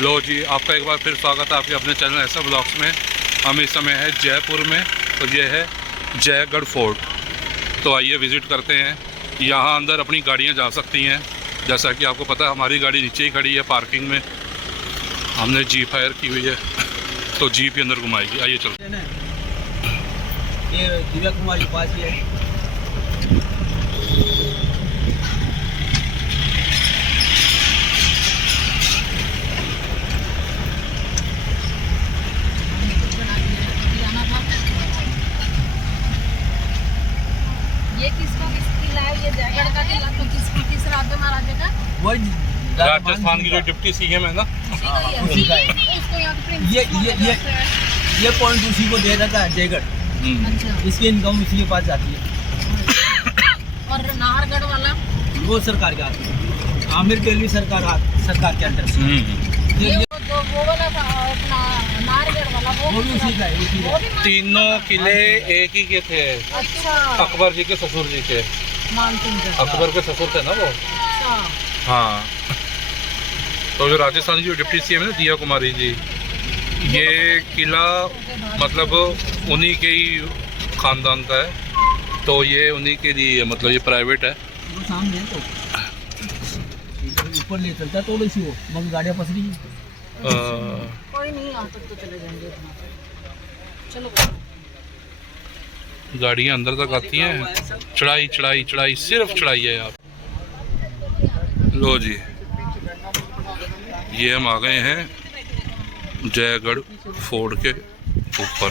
लो जी, आपका एक बार फिर स्वागत है आपके अपने चैनल ऐसा ब्लॉग्स में। हम इस समय है जयपुर में और ये है जयगढ़ फोर्ट। तो आइए विज़िट करते हैं। यहाँ अंदर अपनी गाड़ियाँ जा सकती हैं। जैसा कि आपको पता है हमारी गाड़ी नीचे ही खड़ी है पार्किंग में। हमने जीप हायर की हुई है तो जीप ही अंदर घुमाएगी। आइए चलते हैं। ये दिव्या कुमारी के पास ही है। ये किसको किस किला है? ये जयगढ़ का किला तो किस राजा महाराजा का? वही राजस्थान की जो डिप्टी सीएम है ना, उसी का है। इसको यहाँ पे प्रिंस ये पॉइंट उसी को दे रखा है जयगढ़। अच्छा। इसकी इनकम उसी के पास जाती है। और नाहरगढ़ वाला वो सरकार के आती है। आमिर के लिए सरकार के अंडर से। ये वो वाला था अपना नाहरगढ़ वाला वो भी उसी का है। उसी का वो भी तीनों किले एक ही के थे। अच्छा। अकबर जी के ससुर जी के, मानसिंह का। अकबर के ससुर थे ना वो। अच्छा। हाँ, तो जो राजस्थान की जो डिप्टी सीएम है ना दिया कुमारी जी, ये किला मतलब उन्हीं के ही खानदान का है। तो ये उन्हीं के लिए मतलब ये प्राइवेट है। वो सामने है तो ऊपर ले चलता थोड़ी सी वो मगर गाड़ियाँ फंस रही है। कोई नहीं, यहाँ तक तो चले जाएंगे। चलो गाड़ियाँ अंदर तक आती हैं। चढ़ाई चढ़ाई चढ़ाई, सिर्फ चढ़ाई है यहाँ। लो जी, ये हम आ गए हैं जयगढ़ फोर्ट के ऊपर।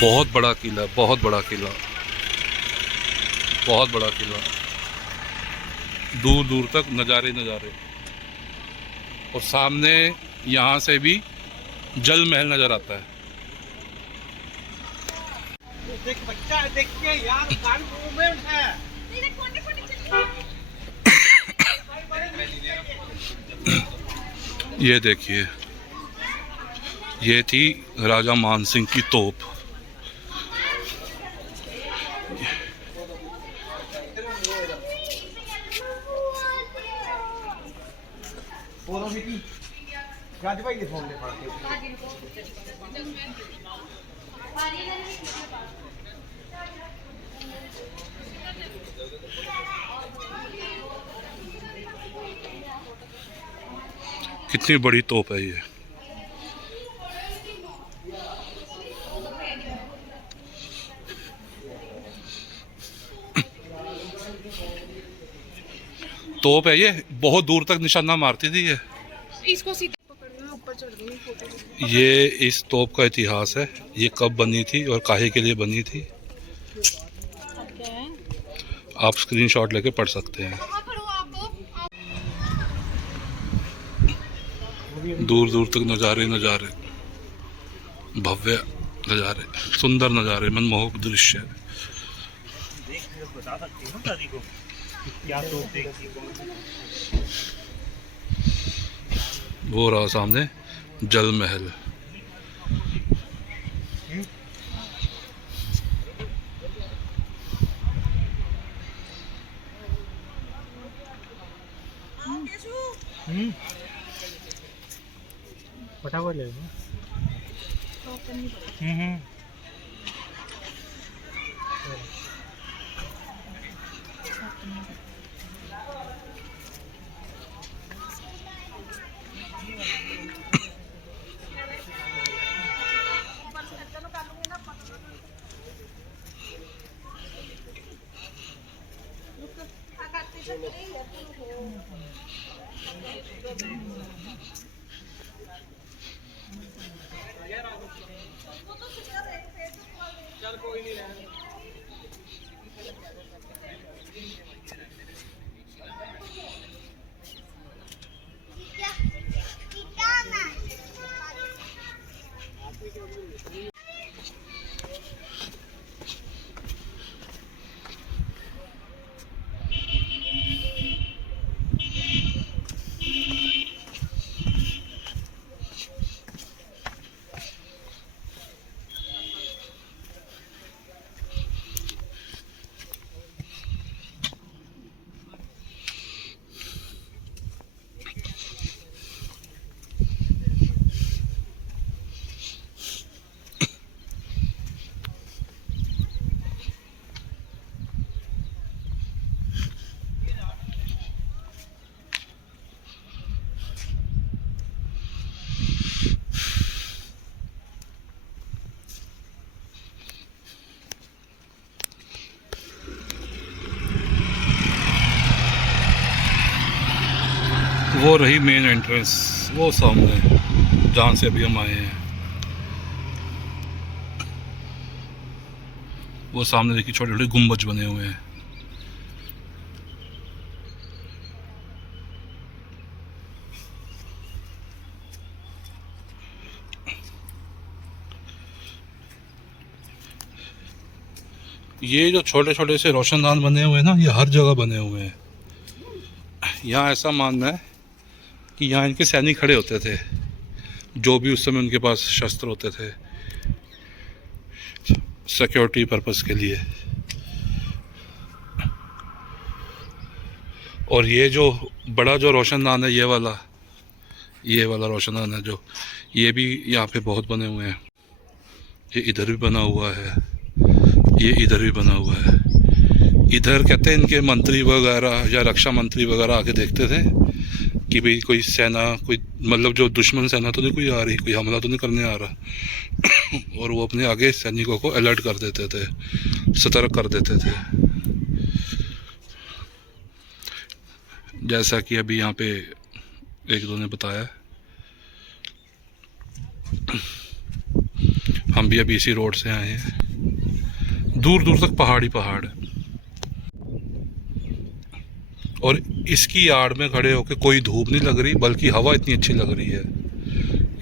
बहुत बड़ा किला, बहुत बड़ा किला, बहुत बड़ा किला। दूर दूर तक नज़ारे नज़ारे। और सामने यहाँ से भी जल महल नज़र आता है। देख बच्चा है, देखिए यार गाड़ी मूवमेंट है। ये देखिए, ये थी राजा मानसिंह की तोप। राजभाई के फोन ले पड़ते। कितनी बड़ी तोप है ये। तोप है ये, बहुत दूर तक निशाना मारती थी ये। इसको सीधा पकड़ना, ऊपर चढ़ गई फोटो। ये इस तोप का इतिहास है। ये कब बनी थी और काहे के लिए बनी थी, क्या है? आप स्क्रीनशॉट लेके पढ़ सकते हैं। दूर दूर तक नज़ारे नज़ारे, भव्य नज़ारे, सुंदर नज़ारे, मनमोहक दृश्य। बता सकती हूँ दादी को क्या तो देखी। वो रहा सामने जल महल। फटाफट ले लो। वो रही मेन एंट्रेंस, वो सामने जहाँ से अभी हम आए हैं। वो सामने देखिए छोटे छोटे गुम्बज बने हुए हैं। ये जो छोटे छोटे से रोशनदान बने हुए हैं ना, ये हर जगह बने हुए हैं। यहाँ ऐसा मानना है कि यहाँ इनके सैनिक खड़े होते थे, जो भी उस समय उनके पास शस्त्र होते थे सिक्योरिटी पर्पस के लिए। और ये जो बड़ा जो रोशनदान है, ये वाला रोशनदान है जो, ये भी यहाँ पे बहुत बने हुए हैं। ये इधर भी बना हुआ है, ये इधर भी बना हुआ है। इधर कहते हैं इनके मंत्री वगैरह या रक्षा मंत्री वगैरह आके देखते थे कि भाई कोई सेना, कोई मतलब जो दुश्मन सेना तो नहीं कोई आ रही, कोई हमला तो नहीं करने आ रहा। और वो अपने आगे सैनिकों को अलर्ट कर देते थे, सतर्क कर देते थे। जैसा कि अभी यहाँ पे एक दो ने बताया। हम भी अभी इसी रोड से आए हैं। दूर दूर तक पहाड़ी पहाड़ है। और इसकी आड़ में खड़े होकर कोई धूप नहीं लग रही, बल्कि हवा इतनी अच्छी लग रही है।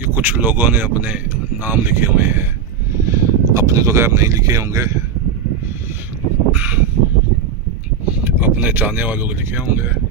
ये कुछ लोगों ने अपने नाम लिखे हुए हैं, अपने तो खैर नहीं लिखे होंगे, अपने चाहने वालों को लिखे होंगे।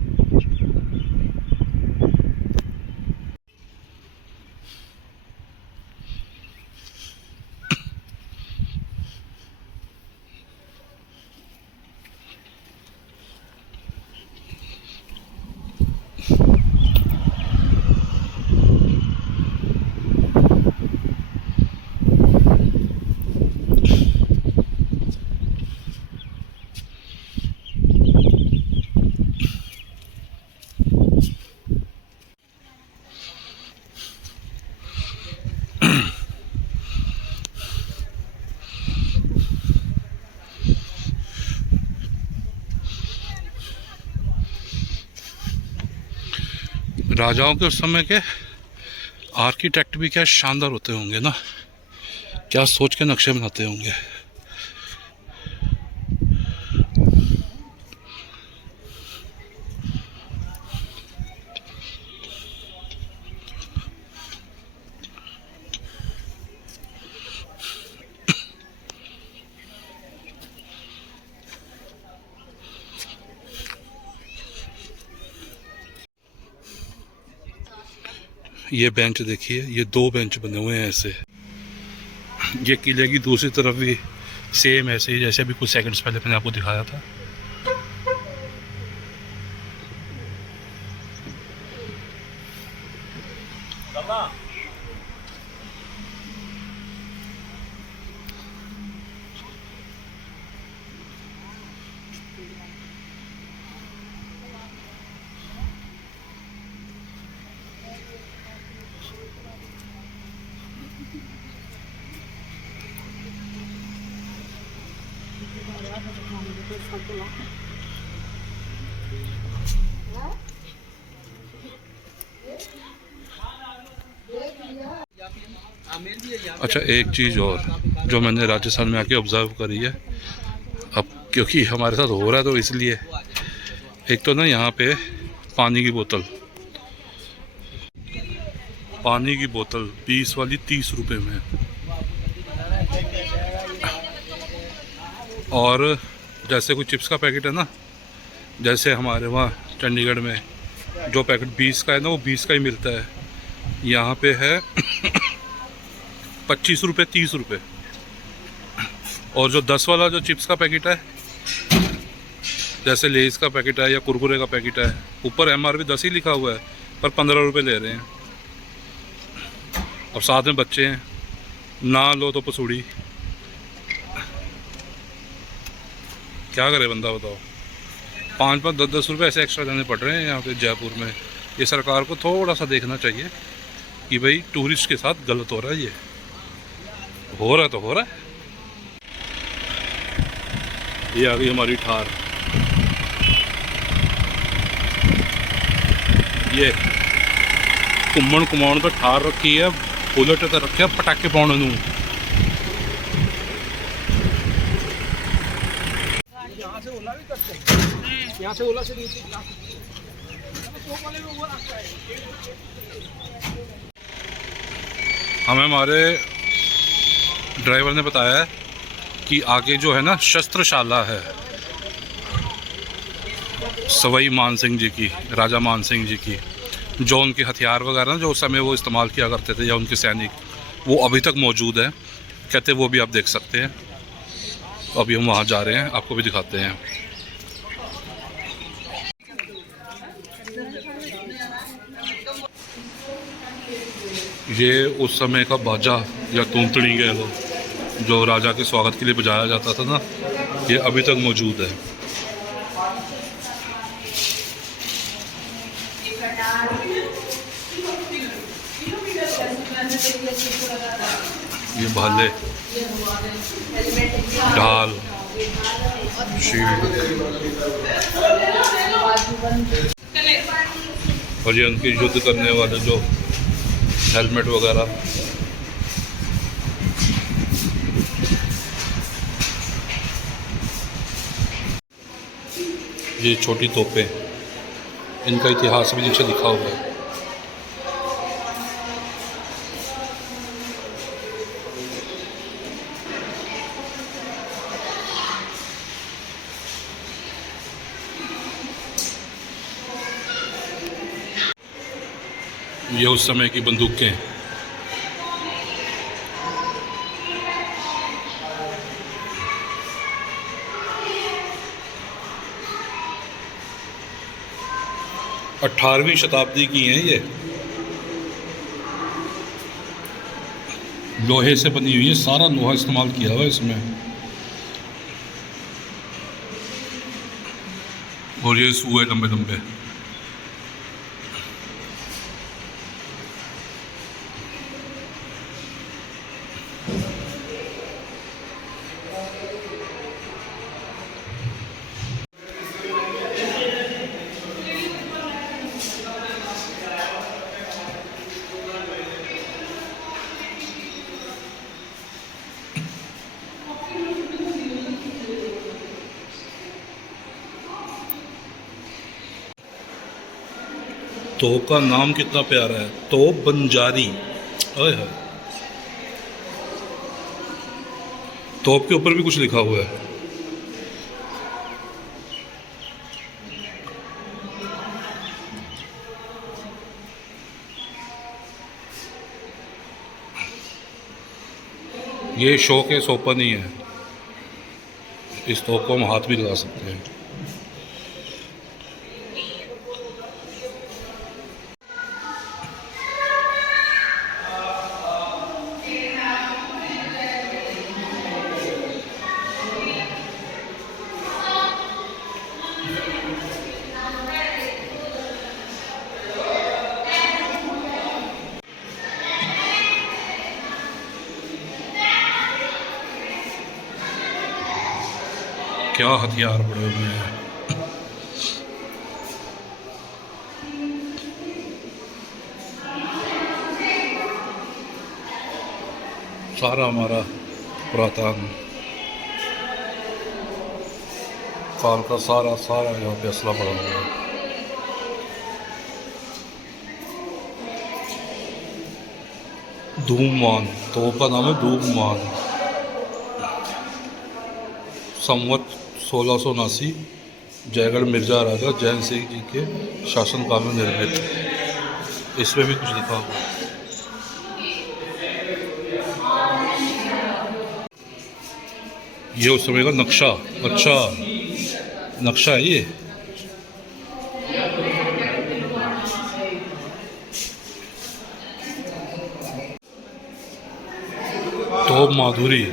राजाओं के उस समय के आर्किटेक्ट भी क्या शानदार होते होंगे ना, क्या सोच के नक्शे बनाते होंगे। ये बेंच देखिए, ये दो बेंच बने हुए हैं ऐसे। ये किले की दूसरी तरफ भी सेम ऐसे ही, जैसे अभी कुछ सेकंड्स पहले मैंने आपको दिखाया था। अच्छा, एक चीज़ और जो मैंने राजस्थान में आके ऑब्ज़र्व करी है, अब क्योंकि हमारे साथ हो रहा है तो इसलिए, एक तो ना यहाँ पे पानी की बोतल 20 वाली 30 रुपए में। और जैसे कोई चिप्स का पैकेट है ना, जैसे हमारे वहाँ चंडीगढ़ में जो पैकेट 20 का है ना, वो 20 का ही मिलता है। यहाँ पे है 25 रुपये 30 रुपये। और जो 10 वाला जो चिप्स का पैकेट है, जैसे लेज़ का पैकेट है या कुरकुरे का पैकेट है, ऊपर MRP 10 ही लिखा हुआ है, पर 15 रुपये ले रहे हैं। अब साथ में बच्चे हैं, ना लो तो पसूड़ी, क्या करे बंदा बताओ। 5-5 10-10 रुपये ऐसे एक्स्ट्रा देने पड़ रहे हैं यहाँ पे जयपुर में। ये सरकार को थोड़ा सा देखना चाहिए कि भाई टूरिस्ट के साथ गलत हो रहा है। ये हो रहा है तो हो रहा है। ये आ गई हमारी थार। ये घूमन घुमाउण तो ठार रखी है, बुलेट ते रखे पटाके पाने नूं। यहाँ से ओला भी करते हैं, यहाँ से ओला से नीचे वो रास्ता है। हमें हमारे ड्राइवर ने बताया है कि आगे जो है ना शस्त्रशाला है सवाई मान सिंह जी की, राजा मान सिंह जी की, जो उनके हथियार वगैरह ना जो उस समय वो इस्तेमाल किया करते थे या उनके सैनिक, वो अभी तक मौजूद है। कहते वो भी आप देख सकते हैं। तो अभी हम वहाँ जा रहे हैं, आपको भी दिखाते हैं। ये उस समय का बाजा या तूंतड़ी कह लो, जो राजा के स्वागत के लिए बजाया जाता था ना, ये अभी तक मौजूद है। ये भाले, ढाल, शील्ड और ये उनके युद्ध करने वाले जो हेलमेट वगैरह। ये छोटी तोपें, इनका इतिहास भी नीचे लिखा हुआ है। ये उस समय की बंदूकें। अठारहवीं शताब्दी की हैं ये, लोहे से बनी हुई है, सारा लोहा इस्तेमाल किया हुआ है इसमें। और ये सुए लंबे लंबे। तोप का नाम कितना प्यारा है, तोप बंजारी। ओए है, तोप के ऊपर भी कुछ लिखा हुआ है। ये शोकेस ओपन ही है, इस तोप को हम हाथ भी लगा सकते हैं। क्या हथियार पड़े हुए हैं। सारा हमारा पुरातन काल का सारा यहाँ पे असला पड़ा हुआ है। धूममान, तोप का नाम है धूममान। संवत 1679 जयगढ़ मिर्जा राजा जैन सिंह जी के शासनकाल में निर्मित। इसमें भी कुछ लिखा हुआ है। ये उस समय का नक्शा, अच्छा नक्शा है ये। तोप माधुरी,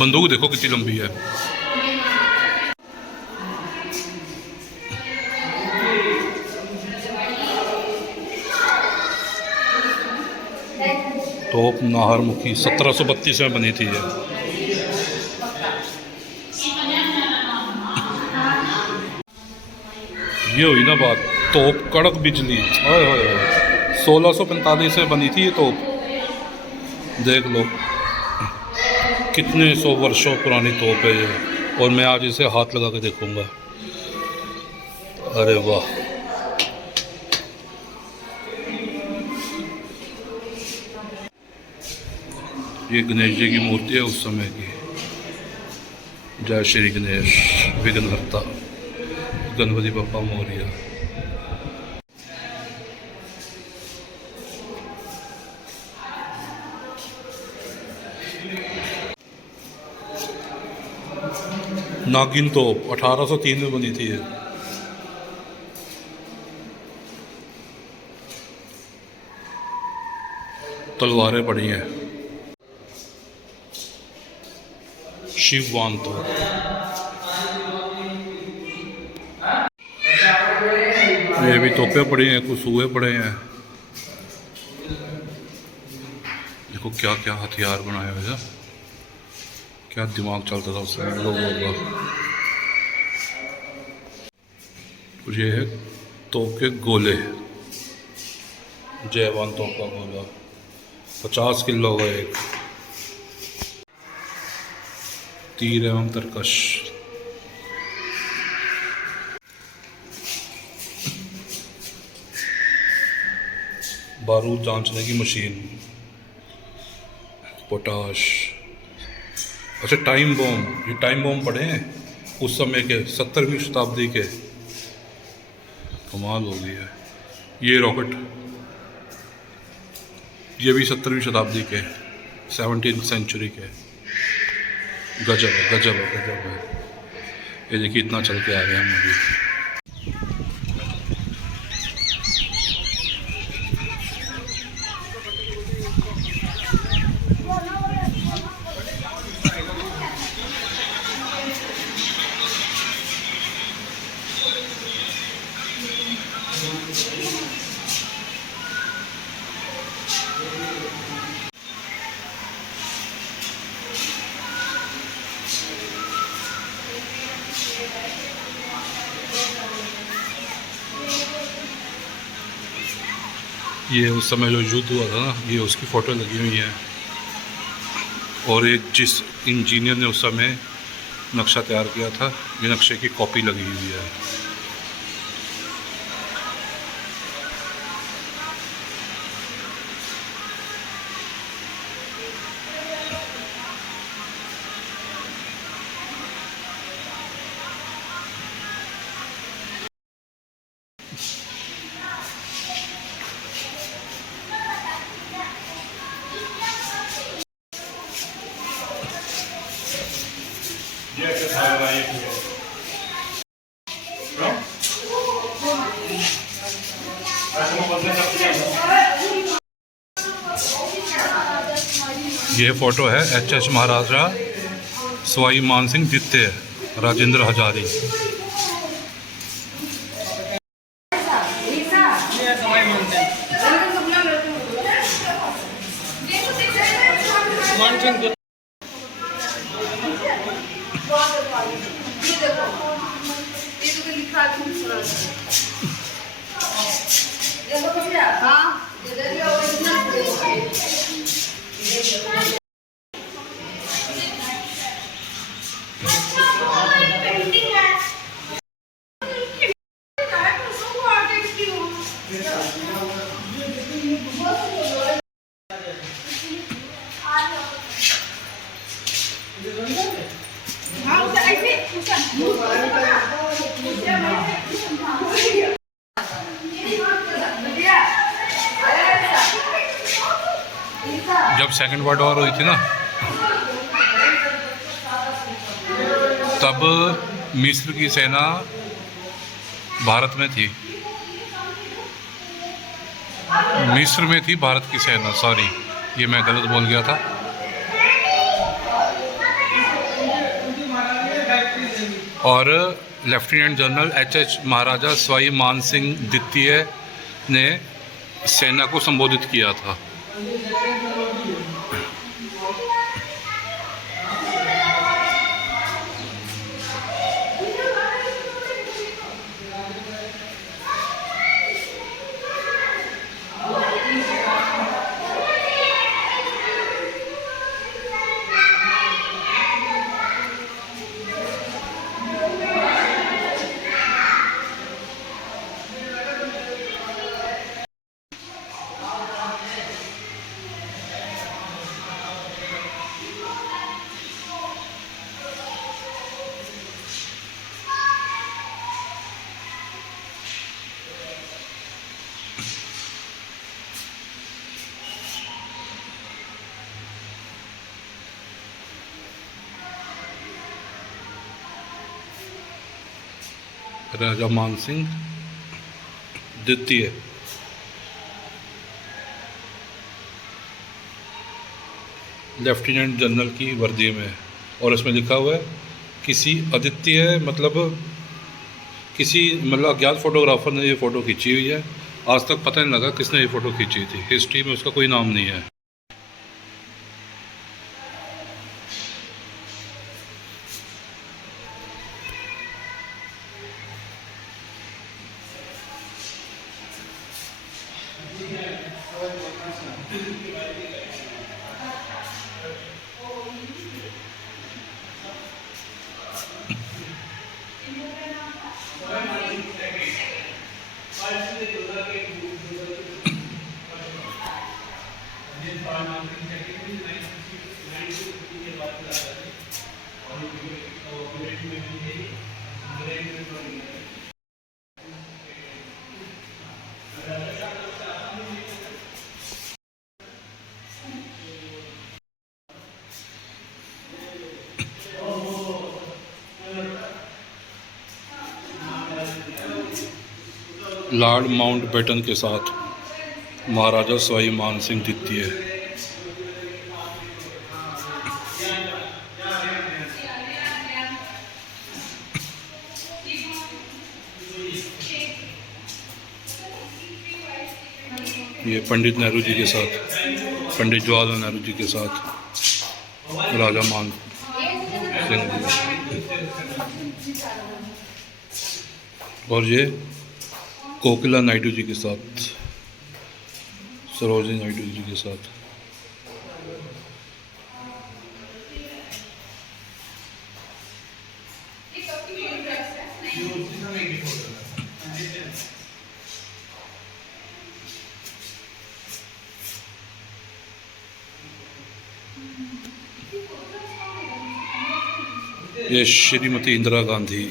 बंदूक देखो कितनी लंबी है। तोप नाहरमुखी 1732 में बनी थी ये। ये हुई ना बात, तोप कड़क बिजली, ओए होए होए, 1645 में बनी थी ये तोप, देख लो कितने सौ वर्षों पुरानी तोप है ये। और मैं आज इसे हाथ लगा के देखूंगा, अरे वाह। ये गणेश जी की मूर्ति है उस समय की। जय श्री गणेश विघ्नहर्ता, गणपति बप्पा मोरिया। नागिन तोप 1803 में बनी थी ये। तलवारें पड़ी हैं। शिववान तोप, ये भी तोपें पड़ी हैं, कुछ सूए पड़े हैं। देखो क्या क्या हथियार बनाए हुए हैं, क्या दिमाग चलता था उस समय लोगों का। ये है तोप के गोले, जयवान तोप का गोला 50 किलो का एक। तीर एवं तरकश, बारूद जांचने की मशीन, पोटाश। अच्छा टाइम बम, ये टाइम बम पड़े हैं उस समय के, 17वीं शताब्दी के, कमाल हो गई है। ये रॉकेट, ये भी 17वीं शताब्दी के, 17th सेंचुरी के। गजब है, गजब है, गजब है। ये देखिए इतना चल के आ रहे हैं हम अभी। ये उस समय जो युद्ध हुआ था ना, ये उसकी फ़ोटो लगी हुई है। और एक जिस इंजीनियर ने उस समय नक्शा तैयार किया था, ये नक्शे की कॉपी लगी हुई है। ये फ़ोटो है एच महाराजा सवाई मानसिंह द्वितीय राजेंद्र हजारी। जब सेकंड वर्ल्ड वॉर हुई थी ना, तब मिस्र की सेना भारत में थी, मिस्र में थी भारत की सेना, सॉरी ये मैं गलत बोल गया था। और लेफ्टिनेंट जनरल एच महाराजा सवाई मानसिंह द्वितीय ने सेना को संबोधित किया था। राजा मान सिंह द्वितीय। लेफ्टिनेंट जनरल की वर्दी में, और इसमें लिखा हुआ है किसी अद्वितीय, मतलब किसी अज्ञात फोटोग्राफर ने ये फ़ोटो खींची हुई है। आज तक पता नहीं लगा किसने ये फ़ोटो खींची थी। हिस्ट्री में उसका कोई नाम नहीं है। लॉर्ड माउंटबेटन के साथ महाराजा सवाई मान सिंह द्वितीय। ये पंडित नेहरू जी के साथ, पंडित जवाहरलाल नेहरू जी के साथ राजा मान सिंह जी। और ये कोकिला नायडू जी के साथ, सरोजिनी नायडू जी के साथ। ये श्रीमती इंदिरा गांधी।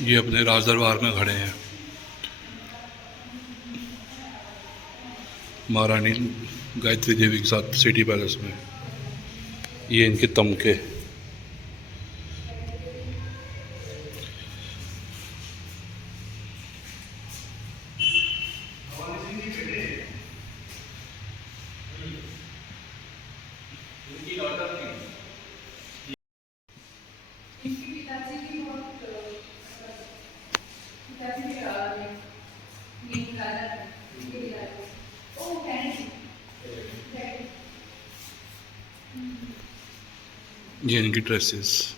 ये अपने राज दरबार में खड़े हैं महारानी गायत्री देवी के साथ सिटी पैलेस में। ये इनके तमके। ये इनकी ड्रेसेस।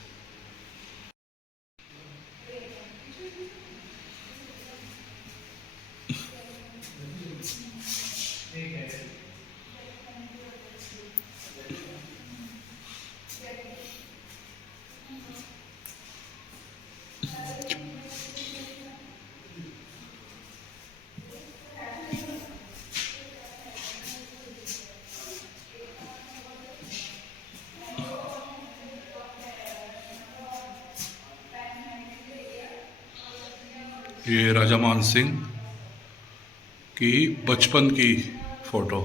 ये राजा मान सिंह की बचपन की फ़ोटो।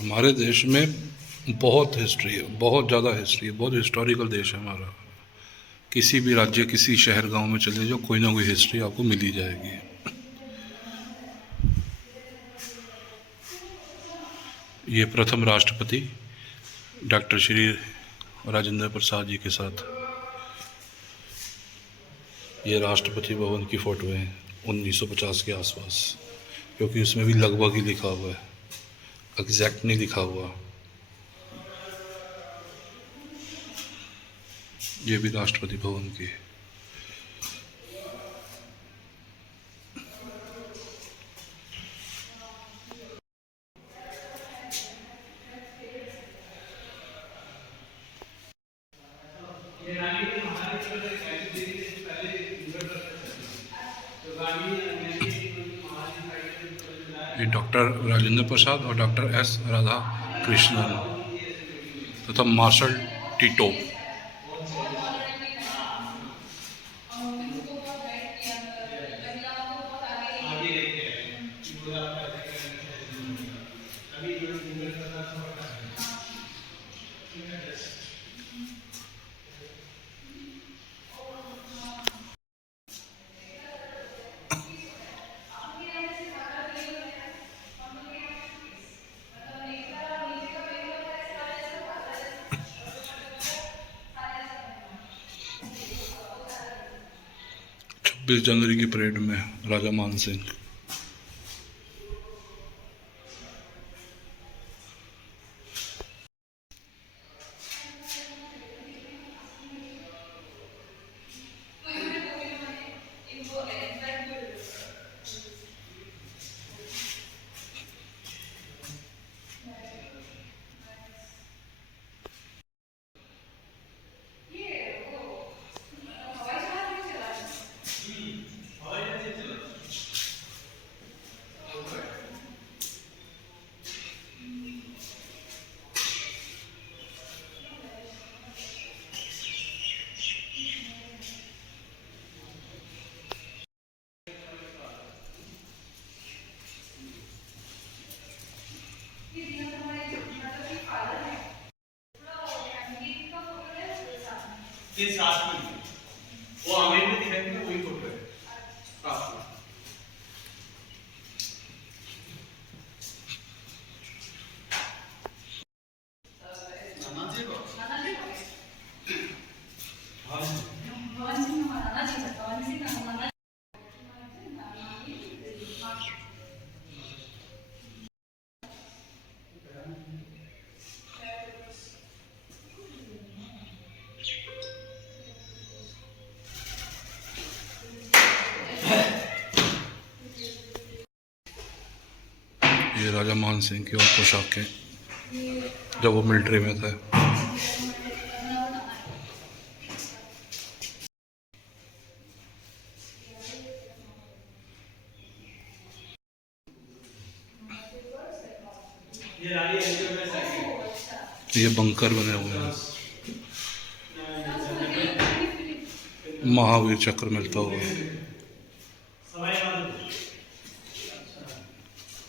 हमारे देश में बहुत हिस्ट्री है, बहुत ज़्यादा हिस्ट्री है, बहुत हिस्टोरिकल देश है हमारा। किसी भी राज्य, किसी शहर गांव में चले जाओ, कोई ना कोई हिस्ट्री आपको मिल ही जाएगी। ये प्रथम राष्ट्रपति डॉक्टर श्री राजेंद्र प्रसाद जी के साथ ये राष्ट्रपति भवन की फ़ोटो है 1950 के आसपास, क्योंकि उसमें भी लगभग ही लिखा हुआ है, एग्जैक्ट नहीं लिखा हुआ। ये भी राष्ट्रपति भवन की। ये डॉक्टर राजेंद्र प्रसाद और डॉक्टर एस राधा कृष्णन तथा मार्शल टीटो। छब्बीस जनवरी की परेड में राजा मान सिंह। के साथ में वो आमिर में दिखाई दे वही फोटो है साथ में। ये राजा मान सिंह की और पोशाकें जब वो मिलिट्री में थे। ये बंकर बने हुए हैं, महावीर चक्र मिलता हुआ।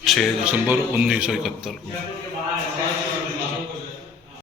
6 दिसंबर 1971 को।